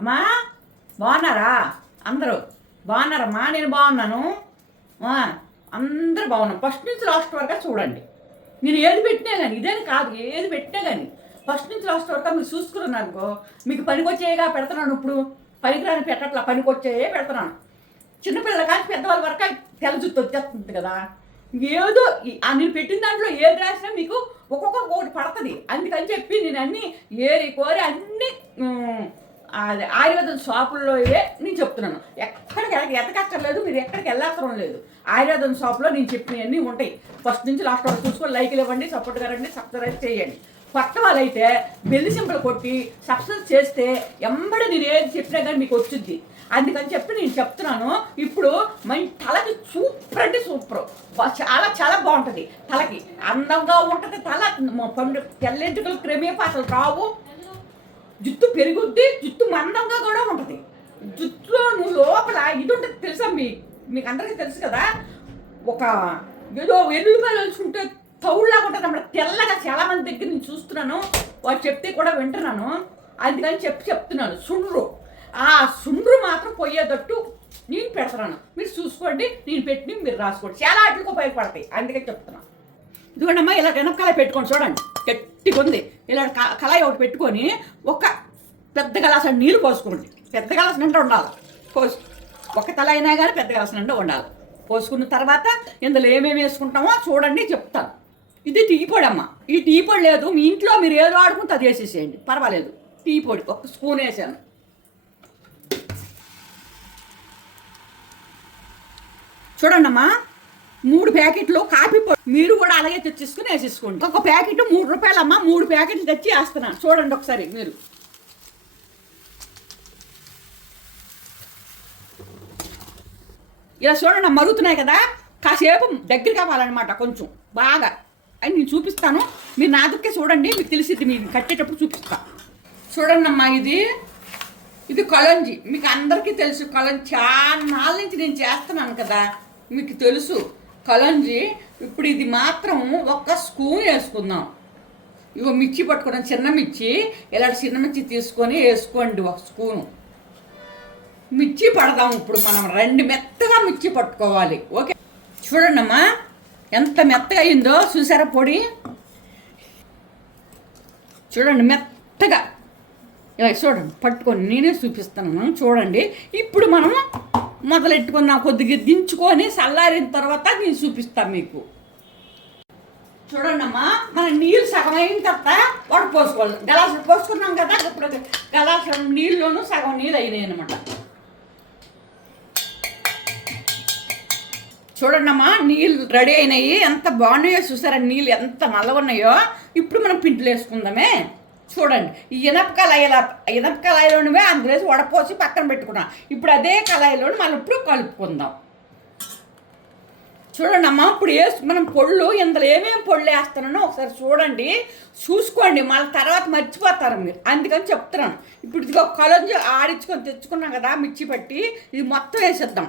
అమ్మా బాగున్నారా? అందరూ బాగున్నారమ్మా? నేను బాగున్నాను. ఆ, అందరూ బాగున్నాను ఫస్ట్ నుంచి లాస్ట్ వరకు చూడండి. నేను ఏది పెట్టినా కానీ ఇదేని కాదు ఏది పెట్టినా కానీ ఫస్ట్ నుంచి లాస్ట్ వరకు మీరు చూసుకున్నాను అనుకో మీకు పనికొచ్చేయగా పెడుతున్నాను ఇప్పుడు. పనికిరాని పెట్టట్లా పనికొచ్చేయే పెడుతున్నాను. చిన్నపిల్లల కానీ పెద్దవాళ్ళ వరకు తెల్ల జుట్టు వచ్చేస్తుంది కదా. ఏదో ఆ నేను పెట్టిన దాంట్లో ఏది రాసినా మీకు ఒక్కొక్క ఒకటి పడుతుంది. అందుకని చెప్పి నేను అన్ని ఏరి కోరి అన్నీ అది ఆయుర్వేదం షాపుల్లో నేను చెప్తున్నాను. ఎక్కడికి ఎక్కడికి ఎతకక్కర్లేదు మీరు ఎక్కడికి వెళ్ళక్కరం లేదు. ఆయుర్వేదం షాప్లో నేను చెప్పినవన్నీ ఉంటాయి. ఫస్ట్ నుంచి లాస్ట్ వరకు చూసుకొని లైక్లు ఇవ్వండి సపోర్ట్ కరండి సబ్స్క్రైబ్ చేయండి. కొత్త వాళ్ళైతే బెల్లి సింబల్ కొట్టి సబ్స్క్రైబ్ చేస్తే ఎంబడి నేను ఏది చెప్పినా కానీ మీకు వచ్చింది అందుకని చెప్పి నేను చెప్తున్నాను ఇప్పుడు మన తలకి సూపర్ అంటే సూపర్. చాలా చాలా బాగుంటుంది తలకి. అందంగా ఉంటుంది తల. పండు తెల్లెంటుకలు క్రమేపాసలు రావు. జుట్టు పెరుగుద్ది జుట్టు మందంగా కూడా ఉంటుంది. జుట్టులో నువ్వు లోపల ఇది ఉంటుంది తెలుసా మీ మీకు అందరికీ తెలుసు కదా? ఒక ఏదో వెల్లుల్లిపాయలు వేసుకుంటే తౌడులాగా ఉంటుంది. అన్నమాట తెల్లగా చాలా మంది దగ్గర నేను చూస్తున్నాను. వాళ్ళు చెప్తే కూడా వింటున్నాను. అందుకని చెప్పి చెప్తున్నాను. సుండ్రు. ఆ సుండ్రు మాత్రం పోయేటట్టు నేను పెడతాను. మీరు చూసుకోండి నేను పెట్టి మీరు రాసుకోండి. చాలా వాటికి ఉపయోగపడతాయి. అందుకని చెప్తున్నాను ఇదిగోండమ్మా ఇలా వెనకాల పెట్టుకొని చూడండి. గట్టిగా ఉంది. ఇలా క- కళాయి ఒకటి పెట్టుకొని ఒక పెద్ద గలాస నీళ్ళు పోసుకోండి. పెద్ద గలాస నిండా ఉండాలి. పోసు ఒక తల అయినా కానీ పెద్ద గలాస నిండా ఉండాలి. పోసుకున్న తర్వాత ఇందులో ఏమేమి వేసుకుంటామో చూడండి చెప్తాను. ఇది టీ పొడి అమ్మ ఈ టీ పొడి లేదు. మీ ఇంట్లో మీరు ఏదో ఆడుకుంటే అది వేసేసేయండి. పర్వాలేదు. టీ పొడి ఒక స్పూన్ వేసాను. చూడండమ్మా. మూడు ప్యాకెట్లు కాఫీ పొడి. మీరు కూడా అలాగే తెచ్చేసుకుని వేసేసుకోండి. ఒక ప్యాకెట్ మూడు రూపాయలమ్మా మూడు ప్యాకెట్లు తెచ్చి వేస్తున్నాను చూడండి ఒకసారి మీరు. ఇలా చూడండి మరుగుతున్నాయి కదా. కాసేపు దగ్గర కావాలన్నమాట కొంచెం బాగా. అని నేను చూపిస్తాను. మీరు నా దగ్గరికే చూడండి మీకు తెలిసింది మీకు కట్టేటప్పుడు చూపిస్తా. చూడండి అమ్మా ఇది. ఇది కలంజి మీకు అందరికీ తెలుసు కలంజి చాలా నాళ్ళ నుంచి నేను చేస్తున్నాను కదా. మీకు తెలుసు. కలంజి ఇప్పుడు ఇది మాత్రం ఒక్క స్పూన్ వేసుకుందాం. ఇగో మిర్చి పట్టుకున్నాం చిన్న మిర్చి. ఇలాంటి చిన్న మిర్చి తీసుకొని వేసుకోండి ఒక స్పూను. మిర్చి పడదాం ఇప్పుడు మనం రెండు మెత్తగా మిర్చి పట్టుకోవాలి. ఓకే? చూడండి అమ్మా ఎంత మెత్తగా అయిందో చూసారా పొడి? చూడండి మెత్తగా. ఇలా చూడండి పట్టుకొని నేనే చూపిస్తున్నాను చూడండి. ఇప్పుడు మనం మొదలెట్టుకున్నా కొద్దిగా దించుకొని చల్లారిన తర్వాత నేను చూపిస్తాను మీకు. చూడండమ్మా మన నీళ్ళు సగం అయిన తర్వాత వడపోసుకోవాలి పోసుకోవాలి. పోసుకున్నాం కదా ఇప్పుడు గలాసుల నీళ్ళలోనూ సగం నీళ్ళు అయినాయి అనమాట చూడండమ్మా నీళ్ళు రెడీ అయినాయి. ఎంత బాగున్నాయో చూసారా? నీళ్ళు ఎంత మల్ల ఉన్నాయో ఇప్పుడు మనం పింట్లు వేసుకుందామే చూడండి ఈ ఇనప కళాయిల ఇనప కళాయిలోనివే అందులో వేసి వడపోసి పక్కన పెట్టుకున్నాం. ఇప్పుడు అదే కళాయిలో మనం ఇప్పుడు కలుపుకుందాం. చూడండి అమ్మా ఇప్పుడు వేసు మనం పొళ్ళు ఇందులో ఏమేమి పొళ్ళు వేస్తున్నానో ఒకసారి చూడండి. చూసుకోండి మళ్ళీ తర్వాత మర్చిపోతారు మీరు. అందుకని చెప్తున్నాను. ఇప్పుడు ఇదిగో కలంజు ఆడించుకొని తెచ్చుకున్నాం కదా మిర్చి పట్టి ఇది మొత్తం వేసేద్దాం.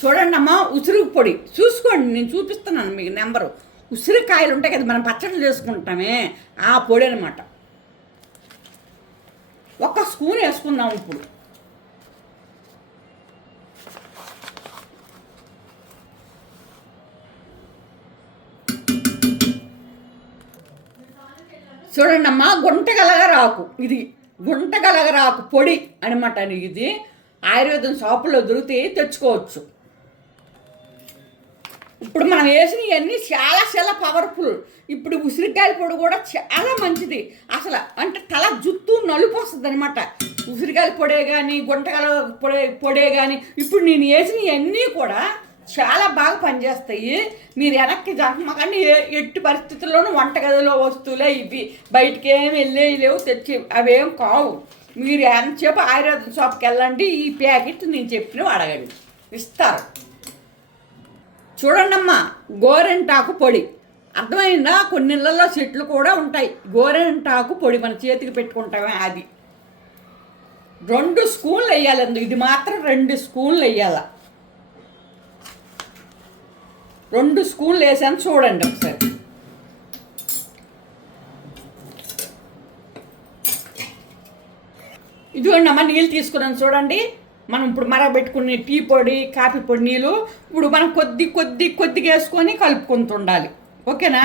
చూడండి అమ్మ ఉసిరి పొడి. చూసుకోండి నేను చూపిస్తున్నాను మీకు నెంబరు. ఉసిరికాయలు ఉంటాయి కదా మనం పచ్చళ్ళు చేసుకుంటామే ఆ పొడి అనమాట ఒక స్పూన్ వేసుకుందాం ఇప్పుడు. చూడండి అమ్మా గుంటగలగరాకు ఇది గుంటగలగరాకు పొడి అనమాట ఇది. ఆయుర్వేదం షాపులో దొరికితే తెచ్చుకోవచ్చు. ఇప్పుడు మనం వేసిన ఇవన్నీ చాలా చాలా పవర్ఫుల్ ఇప్పుడు ఉసిరికాయల పొడి కూడా చాలా మంచిది. అసలు అంటే తల జుత్తు నలుపు వస్తుంది అనమాట ఉసిరికాయల పొడే కానీ గుంటకాల పొడే పొడే కానీ ఇప్పుడు నేను వేసిన ఇవన్నీ కూడా చాలా బాగా పనిచేస్తాయి. మీరు వెనక్కి జరగమకండి ఏ ఎట్టి పరిస్థితుల్లోనూ వంటగదిలో వస్తువులే ఇవి బయటికి ఏమి వెళ్ళేవి లేవు తెచ్చి అవేం కావు. మీరు ఎంతసేపు ఆయుర్వేదం షాప్కి వెళ్ళండి ఈ ప్యాకెట్ నేను చెప్పినవి అడగండి. ఇస్తారు. చూడండమ్మా గోరెంటాకు పొడి. అర్థమైందా? కొన్ని ఇళ్ళల్లో చెట్లు కూడా ఉంటాయి. గోరెంటాకు పొడి మన చేతికి పెట్టుకుంటామే అది. రెండు స్కూన్లు వేయాలి అందుకు. ఇది మాత్రం రెండు స్కూన్లు వేయాల? రెండు స్కూన్లు వేసాను చూడండి ఒకసారి. ఇదిగోండి అమ్మ నీళ్ళు తీసుకున్నాను చూడండి. మనం ఇప్పుడు మరగబెట్టుకునే టీ పొడి కాఫీ పొడి నీళ్ళు ఇప్పుడు మనం కొద్ది కొద్ది కొద్దిగా వేసుకొని కలుపుకుంటూ ఉండాలి ఓకేనా?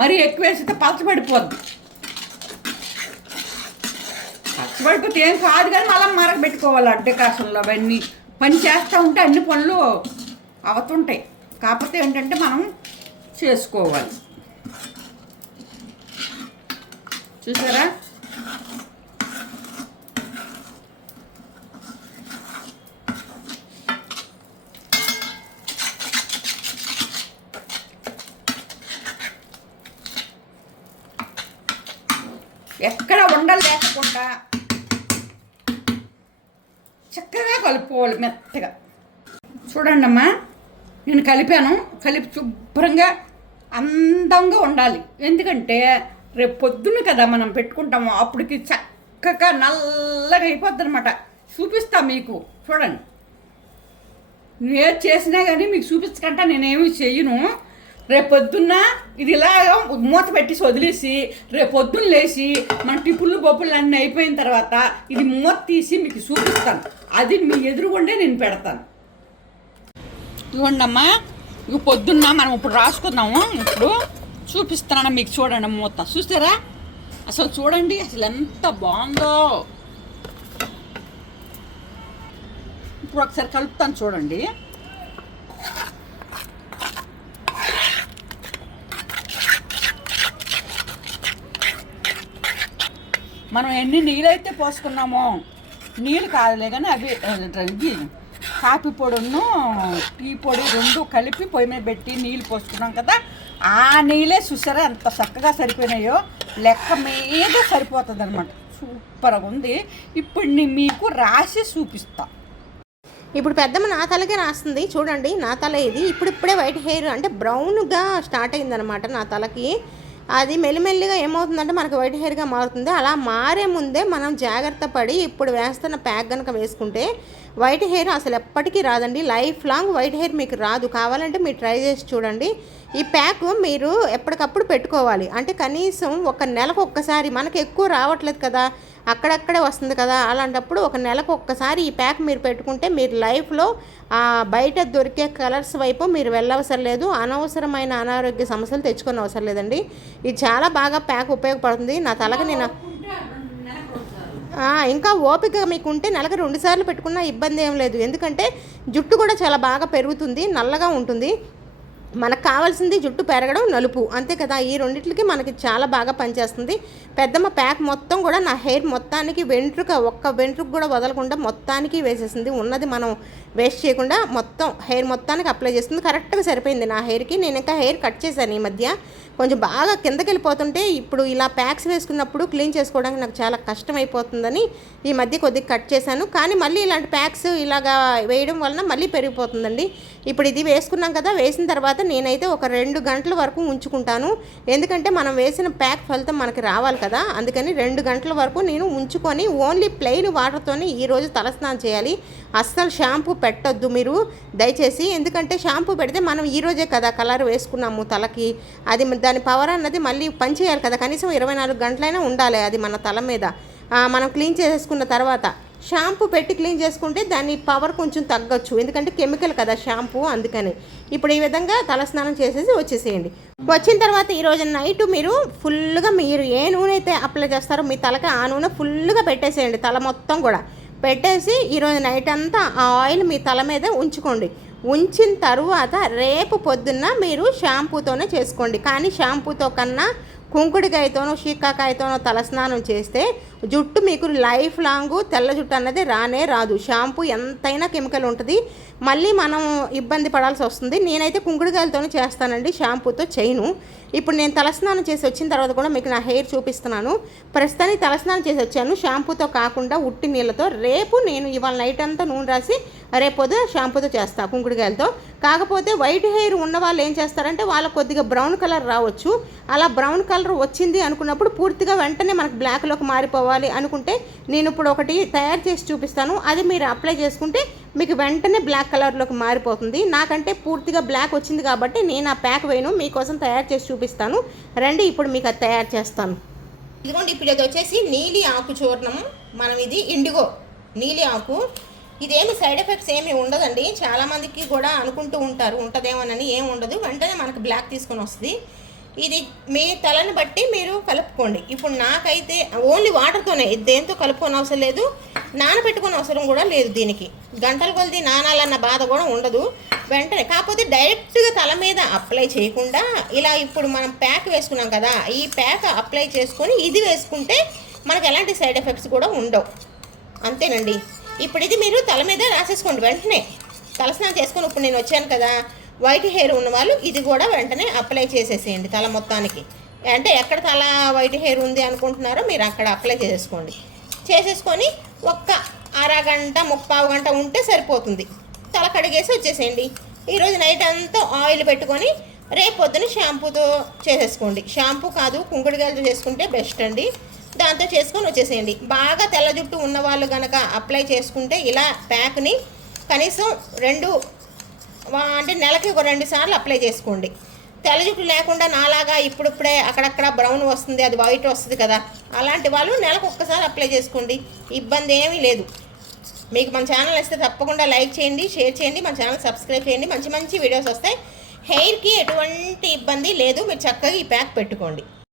మరి ఎక్కువ వేసితే పలచబడిపోద్ది పలచబడిపోతే ఏం కాదు కానీ మళ్ళీ మరగబెట్టుకోవాలి అడ్డకాసంలో అవన్నీ. పని చేస్తూ ఉంటే అన్ని పనులు అవుతుంటాయి. కాకపోతే ఏంటంటే మనం చేసుకోవాలి. చూసారా? ఎక్కడ ఉండలేకుండా చక్కగా కలుపుకోవాలి మెత్తగా. చూడండి అమ్మా నేను కలిపాను. కలిపి శుభ్రంగా అందంగా ఉండాలి. ఎందుకంటే రేపు పొద్దున్న కదా మనం పెట్టుకుంటాము అప్పటికి చక్కగా నల్లగా అయిపోద్ది అనమాట చూపిస్తా మీకు చూడండి. నేను చేసినా కానీ మీకు చూపించకుండా నేనేమి చెయ్యను. రేపు పొద్దున్న ఇది ఇలాగ మూత పెట్టి వదిలేసి రేపు పొద్దున్న లేచి మన టిప్పులు బొప్పులు అన్నీ అయిపోయిన తర్వాత ఇది మూత తీసి మీకు చూపిస్తాను. అది మీ ఎదురుగుండే నేను పెడతాను. ఇవ్వండమ్మా ఇక పొద్దున్న మనం ఇప్పుడు రాసుకుందాము. ఇప్పుడు చూపిస్తున్నాను మీకు చూడండి మూత. చూస్తారా? అసలు చూడండి అసలు ఎంత బాగుందో. ఇప్పుడు ఒకసారి కలుపుతాను చూడండి. మనం ఎన్ని నీళ్ళైతే పోసుకున్నామో నీళ్ళు కాదులే కానీ అవి ఇది కాఫీ పొడిను టీ పొడి రెండు కలిపి పొయ్యి మీద పెట్టి నీళ్ళు పోసుకున్నాం కదా ఆ నీళ్ళే చూసారా ఎంత చక్కగా సరిపోయినాయో? లెక్క మీద సరిపోతుంది అనమాట సూపర్గా ఉంది. ఇప్పుడు నేను మీకు రాసి చూపిస్తా. ఇప్పుడు పెద్దమ్మ నా తలకే రాస్తుంది. చూడండి నా తల ఇది. ఇప్పుడిప్పుడే వైట్ హెయిర్ అంటే బ్రౌన్గా స్టార్ట్ అయిందనమాట నా తలకి. అది మెల్లిమెల్లిగా ఏమవుతుందంటే మనకు వైట్ హెయిర్గా మారుతుంది. అలా మారే ముందే మనం జాగ్రత్త పడి ఇప్పుడు వేస్తున్న ప్యాక్ కనుక వేసుకుంటే వైట్ హెయిర్ అసలు ఎప్పటికీ రాదండి. లైఫ్ లాంగ్ వైట్ హెయిర్ మీకు రాదు. కావాలంటే మీరు ట్రై చేసి చూడండి. ఈ ప్యాక్ మీరు ఎప్పటికప్పుడు పెట్టుకోవాలి. అంటే కనీసం ఒక నెలకు ఒక్కసారి మనకు ఎక్కువ రావట్లేదు కదా అక్కడక్కడే వస్తుంది కదా అలాంటప్పుడు ఒక నెలకు ఒక్కసారి ఈ ప్యాక్ మీరు పెట్టుకుంటే మీరు లైఫ్లో ఆ బయట దొరికే కలర్స్ వైపు మీరు వెళ్ళవసరం లేదు. అనవసరమైన అనారోగ్య సమస్యలు తెచ్చుకునే అవసరం లేదండి. ఇది చాలా బాగా ప్యాక్ ఉపయోగపడుతుంది. నా తలకి నేను ఇంకా ఓపిక మీకు ఉంటే నెలకు రెండుసార్లు పెట్టుకున్న పెట్టుకున్నా ఇబ్బంది ఏం లేదు. ఎందుకంటే జుట్టు కూడా చాలా బాగా పెరుగుతుంది నల్లగా ఉంటుంది. మనకు కావాల్సింది జుట్టు పెరగడం నలుపు. అంతే కదా ఈ రెండిట్లకి మనకి చాలా బాగా పనిచేస్తుంది. పెద్దమ్మ ప్యాక్ మొత్తం కూడా నా హెయిర్ మొత్తానికి వెంట్రుక ఒక్క వెంట్రుక కూడా వదలకుండా మొత్తానికి వేసేసింది. ఉన్నది మనం వేస్ట్ చేయకుండా మొత్తం హెయిర్ మొత్తానికి అప్లై చేస్తుంది. కరెక్ట్గా సరిపోయింది నా హెయిర్కి. నేను ఇంకా హెయిర్ కట్ చేశాను ఈ మధ్య. కొంచెం బాగా కిందకి వెళ్ళిపోతుంటే ఇప్పుడు ఇలా ప్యాక్స్ వేసుకున్నప్పుడు క్లీన్ చేసుకోవడానికి నాకు చాలా కష్టం అయిపోతుందని ఈ మధ్య కొద్దిగా కట్ చేశాను. కానీ మళ్ళీ ఇలాంటి ప్యాక్స్ ఇలాగా వేయడం వలన మళ్ళీ పెరిగిపోతుందండి. ఇప్పుడు ఇది వేసుకున్నాం కదా వేసిన తర్వాత నేనైతే ఒక రెండు గంటల వరకు ఉంచుకుంటాను. ఎందుకంటే మనం వేసిన ప్యాక్ ఫలితం మనకి రావాలి కదా. అందుకని రెండు గంటల వరకు నేను ఉంచుకొని ఓన్లీ ప్లెయిన్ వాటర్తోనే ఈరోజు తలస్నానం చేయాలి. అస్సలు షాంపూ పెట్టొద్దు మీరు. దయచేసి ఎందుకంటే షాంపూ పెడితే మనం ఈరోజే కదా కలర్ వేసుకున్నాము తలకి. అది దాని పవర్ అన్నది మళ్ళీ పనిచేయాలి కదా. కనీసం ఇరవై నాలుగు గంటలైనా ఉండాలి అది మన తల మీద. మనం క్లీన్ చేసుకున్న తర్వాత షాంపూ పెట్టి క్లీన్ చేసుకుంటే దాని పవర్ కొంచెం తగ్గొచ్చు. ఎందుకంటే కెమికల్ కదా షాంపూ అందుకని. ఇప్పుడు ఈ విధంగా తలస్నానం చేసేసి వచ్చేసేయండి. వచ్చిన తర్వాత ఈరోజు నైట్ మీరు ఫుల్గా మీరు ఏ నూనె అయితే అప్లై చేస్తారో మీ తలకి ఆ నూనె ఫుల్గా పెట్టేసేయండి తల మొత్తం కూడా. పెట్టేసి ఈరోజు నైట్ అంతా ఆ ఆయిల్ మీ తల మీద ఉంచుకోండి. ఉంచిన తర్వాత రేపు పొద్దున్న మీరు షాంపూతోనే చేసుకోండి. కానీ షాంపూతో కన్నా కుంకుడికాయతోనో షీకాకాయతోనో తలస్నానం చేస్తే జుట్టు మీకు లైఫ్ లాంగ్ తెల్ల జుట్టు అన్నది రానే రాదు. షాంపూ ఎంతైనా కెమికల్ ఉంటుంది. మళ్ళీ మనం ఇబ్బంది పడాల్సి వస్తుంది. నేనైతే కుంకుడుకాయలతోనే చేస్తానండి షాంపూతో చేయను. ఇప్పుడు నేను తలస్నానం చేసి వచ్చిన తర్వాత కూడా మీకు నా హెయిర్ చూపిస్తున్నాను. ప్రస్తుతానికి తలస్నానం చేసి వచ్చాను. షాంపూతో కాకుండా ఉట్టి నీళ్ళతో రేపు నేను ఇవాళ నైట్ అంతా నూనె రాసి రేపు పొద్దున షాంపూతో చేస్తా కుంకుడుకాయలతో. కాకపోతే వైట్ హెయిర్ ఉన్న వాళ్ళు ఏం చేస్తారంటే వాళ్ళకు కొద్దిగా బ్రౌన్ కలర్ రావచ్చు. అలా బ్రౌన్ కలర్ వచ్చింది అనుకున్నప్పుడు పూర్తిగా వెంటనే మనకు బ్లాక్లోకి మారిపోవాలి అనుకుంటే నేను ఇప్పుడు ఒకటి తయారు చేసి చూపిస్తాను. అది మీరు అప్లై చేసుకుంటే మీకు వెంటనే బ్లాక్ కలర్లోకి మారిపోతుంది. నాకంటే పూర్తిగా బ్లాక్ వచ్చింది కాబట్టి నేను ఆ ప్యాక్ వేయను. మీకోసం తయారు చేసి చూపిస్తాను. రండి ఇప్పుడు మీకు అది తయారు చేస్తాను. ఇదిగోండి ఇప్పుడు ఇది వచ్చేసి నీలి ఆకు చూర్ణం మనం ఇది ఇండిగో. నీలి ఆకు. ఇదేమి సైడ్ ఎఫెక్ట్స్ ఏమి ఉండదండి. చాలామందికి కూడా అనుకుంటూ ఉంటారు ఉంటుందేమోనని ఏం ఉండదు. వెంటనే మనకు బ్లాక్ తీసుకొని వస్తుంది. ఇది మీ తలని బట్టి మీరు కలుపుకోండి. ఇప్పుడు నాకైతే ఓన్లీ వాటర్తోనే దేంతో కలుపుకోని అవసరం లేదు నానబెట్టుకునే అవసరం కూడా లేదు దీనికి. గంటల కొలది నానాలన్న బాధ కూడా ఉండదు. వెంటనే కాకపోతే డైరెక్ట్గా తల మీద అప్లై చేయకుండా ఇలా ఇప్పుడు మనం ప్యాక్ వేసుకున్నాం కదా ఈ ప్యాక్ అప్లై చేసుకొని ఇది వేసుకుంటే మనకు ఎలాంటి సైడ్ ఎఫెక్ట్స్ కూడా ఉండవు. అంతేనండి. ఇప్పుడు ఇది మీరు తల మీద రాసేసుకోండి వెంటనే. తలస్నానం చేసుకొని ఇప్పుడు నేను వచ్చాను కదా వైట్ హెయిర్ ఉన్న వాళ్ళు ఇది కూడా వెంటనే అప్లై చేసేసేయండి తల మొత్తానికి. అంటే ఎక్కడ తల వైట్ హెయిర్ ఉంది అనుకుంటున్నారో మీరు అక్కడ అప్లై చేసేసుకోండి. చేసేసుకొని ఒక్క అరగంట ముప్పావు గంట ఉంటే సరిపోతుంది. తల కడిగేసి వచ్చేసేయండి. ఈరోజు నైట్ అంతా ఆయిల్ పెట్టుకొని రేపు పొద్దున షాంపూతో చేసేసుకోండి. షాంపూ కాదు కుంకుడుగాయలతో చేసుకుంటే బెస్ట్ అండి. దాంతో చేసుకొని వచ్చేసేయండి. బాగా తెల్ల జుట్టు ఉన్నవాళ్ళు కనుక అప్లై చేసుకుంటే ఇలా ప్యాక్ని కనీసం రెండు అంటే నెలకి ఒక రెండు సార్లు అప్లై చేసుకోండి. తెల్ల జుట్టు లేకుండా నాలాగా ఇప్పుడిప్పుడే అక్కడక్కడ బ్రౌన్ వస్తుంది అది వైట్ వస్తుంది కదా. అలాంటి వాళ్ళు నెలకు ఒక్కసారి అప్లై చేసుకోండి. ఇబ్బంది ఏమీ లేదు. మీకు మన ఛానల్ ఇస్తే తప్పకుండా లైక్ చేయండి షేర్ చేయండి మన ఛానల్ సబ్స్క్రైబ్ చేయండి. మంచి మంచి వీడియోస్ వస్తాయి. హెయిర్కి ఎటువంటి ఇబ్బంది లేదు. మీరు చక్కగా ఈ ప్యాక్ పెట్టుకోండి.